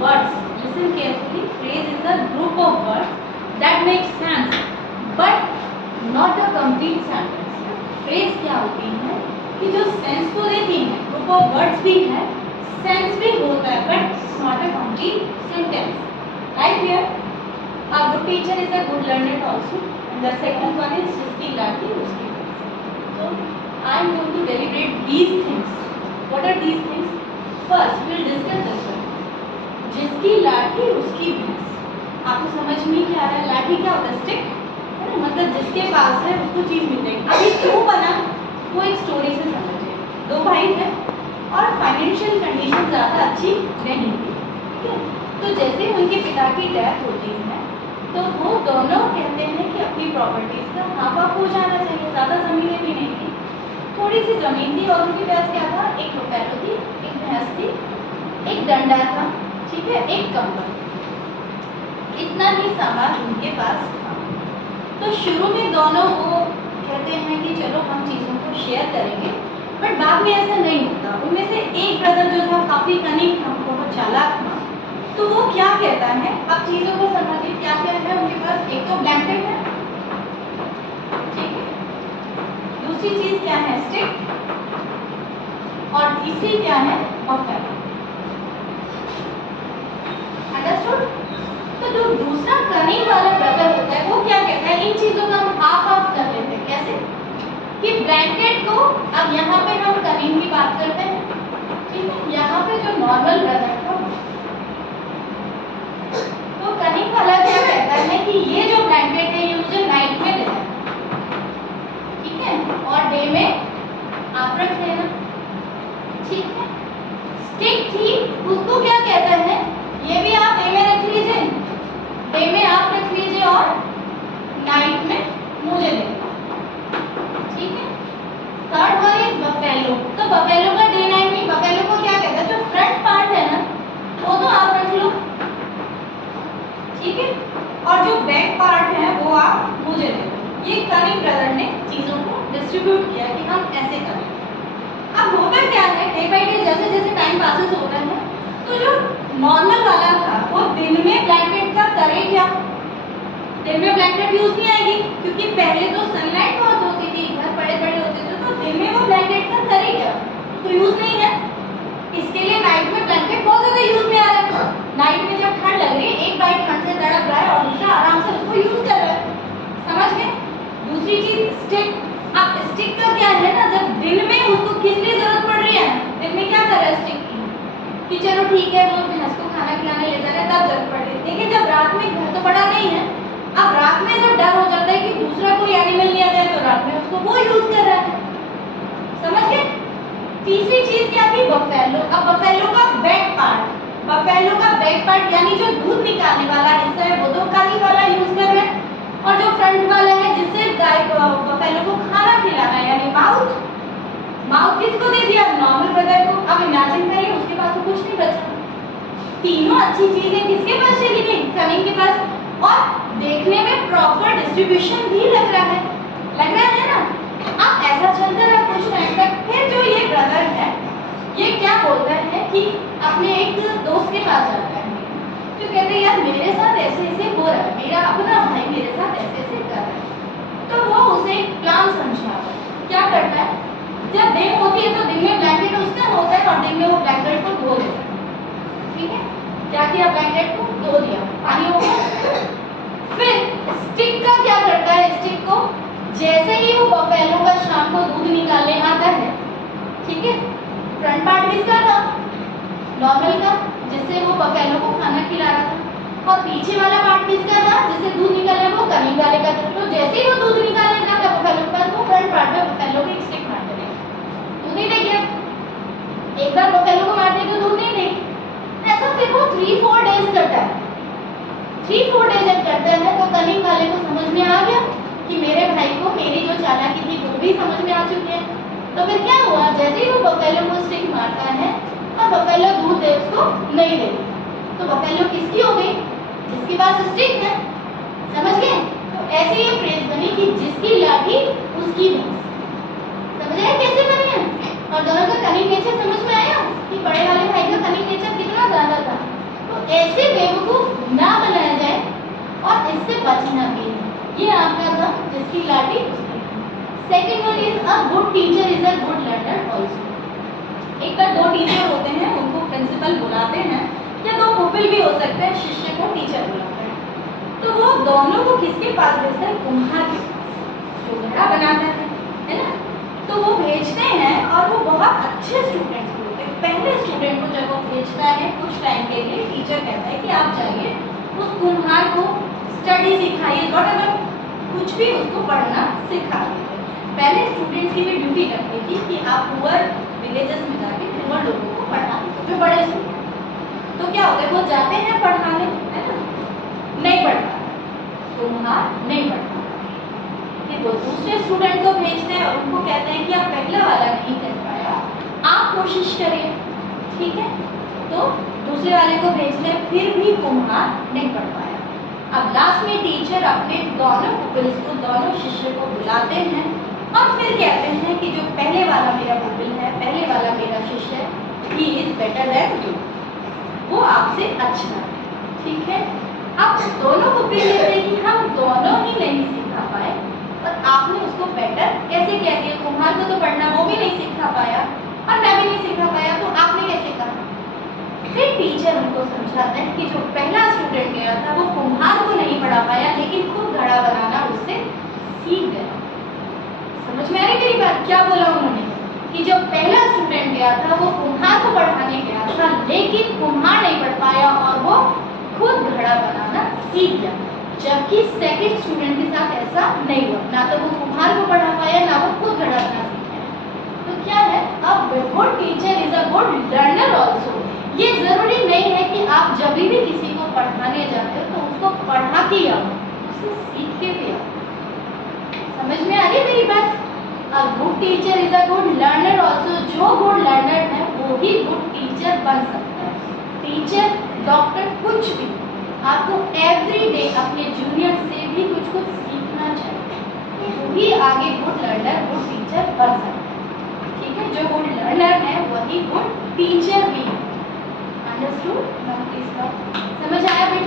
words, listen carefully, phrase is a group of words that make sense but not a complete sentence. Phrase क्या होती है कि जो sense तो देती है, ग्रुप ऑफ वर्ड्स भी है, सेंस भी होता है, but not a complete sentence. Right here, a good teacher is a good learner also. And the second one is जिसकी लाठी उसकी भैंस. So I am going to deliberate these things. What are these things? First, we will discuss this one. जिसकी लाठी उसकी भैंस. आपको समझ में क्या आ रहा है? लाठी क्या होता है? स्टिक है ना, मतलब जिसके पास है उसको चीज मिल जाएगी. अभी क्यों बना वो एक स्टोरी से समझिए. दो भाई थे और फाइनेंशियल कंडीशन ज़्यादा अच्छी नहीं थी. ठीक है, तो जैसे उनके पिता की डेथ होती है तो वो दोनों कहते हैं कि अपनी प्रॉपर्टीज का हाफ ऑफ हो जाना चाहिए. ज़्यादा ज़मीनें भी नहीं थी, थोड़ी सी ज़मीन थी और उनके पास क्या था? एक बफैलो थी, एक भैंस थी, एक डंडा था, ठीक है, एक कंबल. इतना ही सामान उनके पास था. तो शुरू में दोनों वो कहते हैं कि चलो हम चीज़ों को शेयर करेंगे, बट बाद में ऐसा नहीं होता. उनमें से एक ब्रदर जो था काफ़ी कनिंग था, बहुत चालाक था. तो वो क्या कहता है, अब चीज़ों को समझिए. क्या क्या है उनके पास? एक तो ब्लैंकेट है, ठीक है, दूसरी चीज़ क्या है? स्टिक, और तीसरी क्या है? बफैलो. अंडरस्टूड? तो जो दूसरा कनिंग वाला ब्रदर होता है वो क्या कहता है? इन चीज़ों का हम हाफ हाफ कर लेते हैं. कैसे? कि ब्लैंकेट को, अब यहाँ पे हम कनिंग की बात करते हैं, ठीक है, यहाँ पे जो नॉर्मल ब्रदर था तो कनिंग वाला क्या कहता है कि ये जो ब्लैंकेट है ये मुझे नाइट में देना है, ठीक है, और डे में आप रख लेना. ठीक है. स्टिक थी, उसको क्या कहता है? ये भी आप डे में रख लीजिए, डे में आप रख लीजिए और नाइट में मुझे देना. ठीक है. Third one is buffalo. तो बफेलो का डे नाइट में, बफेलो को क्या कहता है? जो फ्रंट पार्ट है ना वो तो आप रख लो, ठीक है, और जो बैक पार्ट है वो आप मुझे दे दो. ये कनिंग ब्रदर ने चीज़ों को डिस्ट्रीब्यूट किया कि हम ऐसे करें. अब होता क्या है, डे बाई डे जैसे जैसे टाइम पासेस होता है तो जो नॉर्मल वाला था वो दिन में ब्लैंकेट का करे क्या? दिन में ब्लैंकेट यूज नहीं आएगी क्योंकि पहले तो सनलाइट बहुत होती थी, घर बड़े बड़े होते थे, तो दिन में वो ब्लैंकेट का करे क्या? तो यूज नहीं है. इसके लिए नाइट में ब्लैंकेट बहुत ज़्यादा यूज में आ रहा है. नाइट में जब ठंड लग रही है, एक बाइक ठंड से तड़प रहा है और दूसरा आराम से उसको यूज कर रहा है. समझ गए? दूसरी चीज स्टिक. अब स्टिक का क्या है ना, जब दिन में उसको किसकी जरूरत पड़ रही है, दिन में क्या कर रहा है स्टिक की कि चलो ठीक है वो भैंस को खाना खिलाने ले जा रहा है तब जरूरत पड़ रही है. लेकिन जब रात में, घर तो बड़ा नहीं है, अब रात में जब डर हो जाता है कि दूसरा कोई एनिमल नहीं आ जाए तो रात में उसको वो यूज कर रहा है. समझ गए? तीसरी चीज क्या थी? बफेलो. अब बफेलो का बैक पार्ट, बफेलो का बैक पार्ट यानी जो दूध निकालने वाला हिस्सा है वो तो कनिंग वाला यूज कर रहे हैं, और जो फ्रंट वाला है जिससे गाय बफेलो को खाना खिलाना है यानी माउथ, माउथ किसको दे दिया? नॉर्मल ब्रदर को. अब इमेजिन करिए उसके पास तो कुछ नहीं बचा. तीनों अच्छी चीजें किसके पास चली गई? कनिंग के पास. और देखने में प्रॉपर डिस्ट्रीब्यूशन भी लग रहा है ना. अब ऐसा चलता रहा कुछ टाइम तक. फिर जो ये ब्रदर है ये क्या बोलता है कि अपने एक दोस्त के पास जाता है, जो कहते हैं यार मेरे साथ ऐसे ऐसे हो रहा है, मेरा अपना भाई मेरे साथ ऐसे ऐसे कर रहा है. तो वो उसे एक प्लान समझाता है. क्या करता है? जब दिन होती है तो दिन में ब्लैंकेट उसका होता है और दिन में वो ब्लैंकेट को धो देता है. ठीक है. क्या किया? ब्लैंकेट को धो दिया, पानी हो गया. फिर स्टिक का क्या करता है? स्टिक को जैसे ही वो बफेलो का शाम को दूध निकालने आता है, ठीक है, फ्रंट पार्ट किसका था? नॉर्मल का, जिससे वो बफेलो को खाना खिला रहा था, और पीछे वाला पार्ट किसका था? जिससे दूध निकालना वो कनिंग वाले का था. तो जैसे ही वो दूध निकालने जाता बफेलो के पास, वो फ्रंट पार्ट में बफेलो की स्टिक मार देगा. दूध नहीं देगा. एक बार बफेलो को मार देगा दूध नहीं देगी. ऐसा फिर वो 3-4 डेज करता है. 3-4 डेज जब करता है तो कनिंग वाले को समझ में आ गया कि मेरे भाई को मेरी जो चालाकी थी वो भी समझ में आ चुकी है. तो फिर क्या हुआ? जैसे ही वो बफेलो को स्टिक मारता है और बफेलो दूध दे उसको नहीं देती, तो बफेलो किसकी हो गई? जिसके पास स्टिक है. समझ गए? तो ऐसे ये फ्रेज बनी कि जिसकी लाठी उसकी भैंस. समझ रहे कैसे बनी है? और दोनों का कनिंग नेचर समझ में आया कि बड़े वाले भाई का कनिंग नेचर कितना ज्यादा था. तो तो ऐसे बेवकूफ ना बनाया जाए और इससे बचना भी है। ये आपका था जिसकी लाठी second one is a good teacher is a good learner also. एक बार दो टीचर होते हैं, उनको प्रिंसिपल बुलाते हैं या दो पुपिल भी हो सकते हैं, शिष्य को टीचर बुलाते हैं। तो वो दोनों को किसके पास भेजते हैं? कुम्हार के पास, जो घड़ा बनाता है ना। तो वो भेजते हैं और वो बहुत अच्छे स्टूडेंट्स होते हैं। पहले स्टूडेंट को जब वो भेजता है कुछ टाइम के लिए, टीचर कहता है कि आप जाइए उस कुम्हार को स्टडी सिखाइए, वॉटेवर कुछ भी उसको पढ़ना सिखा दीजिए। पहले स्टूडेंट्स की भी ड्यूटी रखती थी कि आप पुअर विलेजेस में जाके पुअर लोगों को पढ़ा दीजिए, जो बड़े स्टूडेंट। तो क्या होता है, वो जाते हैं पढ़ाने, है ना, नहीं पढ़ पाते, कुम्हार नहीं पढ़ पाते, फिर वो दूसरे स्टूडेंट को भेजते हैं और उनको कहते हैं कि आप पहला वाला नहीं कर पाया, आप कोशिश करिए, ठीक है। तो दूसरे वाले को भेजते हैं, फिर भी कुम्हार नहीं पढ़ पाया। अब लास्ट में टीचर अपने दोनों पुपिल्स को, दोनों शिष्य को बुलाते हैं और फिर कहते हैं कि जो पहले वाला मेरा पुपिल है, पहले वाला मेरा शिष्य है, he is better than you, वो आपसे अच्छा है, ठीक है। अब दोनों पुपिल कहते हैं कि हम दोनों ही नहीं सिखा पाए और आपने उसको बेटर कैसे कह दिया? कुम्हार को तो पढ़ना वो भी नहीं सिखा पाया और मैं भी नहीं सिखा पाया, तो आपने कैसे कहा? फिर टीचर उनको समझाता है कि जो पहला स्टूडेंट गया था वो कुम्हार को नहीं पढ़ा पाया, लेकिन खुद घड़ा बनाना उससे सीख गया। समझ में आ रही मेरी बात? क्या बोला उन्होंने कि जो पहला स्टूडेंट गया था वो कुम्हार को पढ़ाने गया था, लेकिन कुम्हार नहीं पढ़ पाया और वो खुद घड़ा बनाना सीख गया। जबकि सेकंड स्टूडेंट के साथ ऐसा नहीं हुआ, ना तो वो कुम्हार को पढ़ा पाया, ना वो खुद घड़ा बनाना सीख गया। तो क्या है, अब good teacher is a good learner also. ये जरूरी नहीं है कि आप जब भी किसी को पढ़ाने जाते हो तो उसको पढ़ा के आओ, उसे सीख के भी आओ। समझ में आ रही मेरी बात? A good teacher is a good learner also. जो गुड लर्नर है वो ही गुड टीचर बन सकता है। टीचर, डॉक्टर, कुछ भी, आपको एवरी डे अपने जूनियर से भी कुछ सीखना चाहिए, जो भी आगे गुड लर्नर, गुड टीचर बन सकता है, ठीक है। जो गुड लर्नर है वही गुड टीचर भी है। अंडरस्टूड? समझ आया बेटा?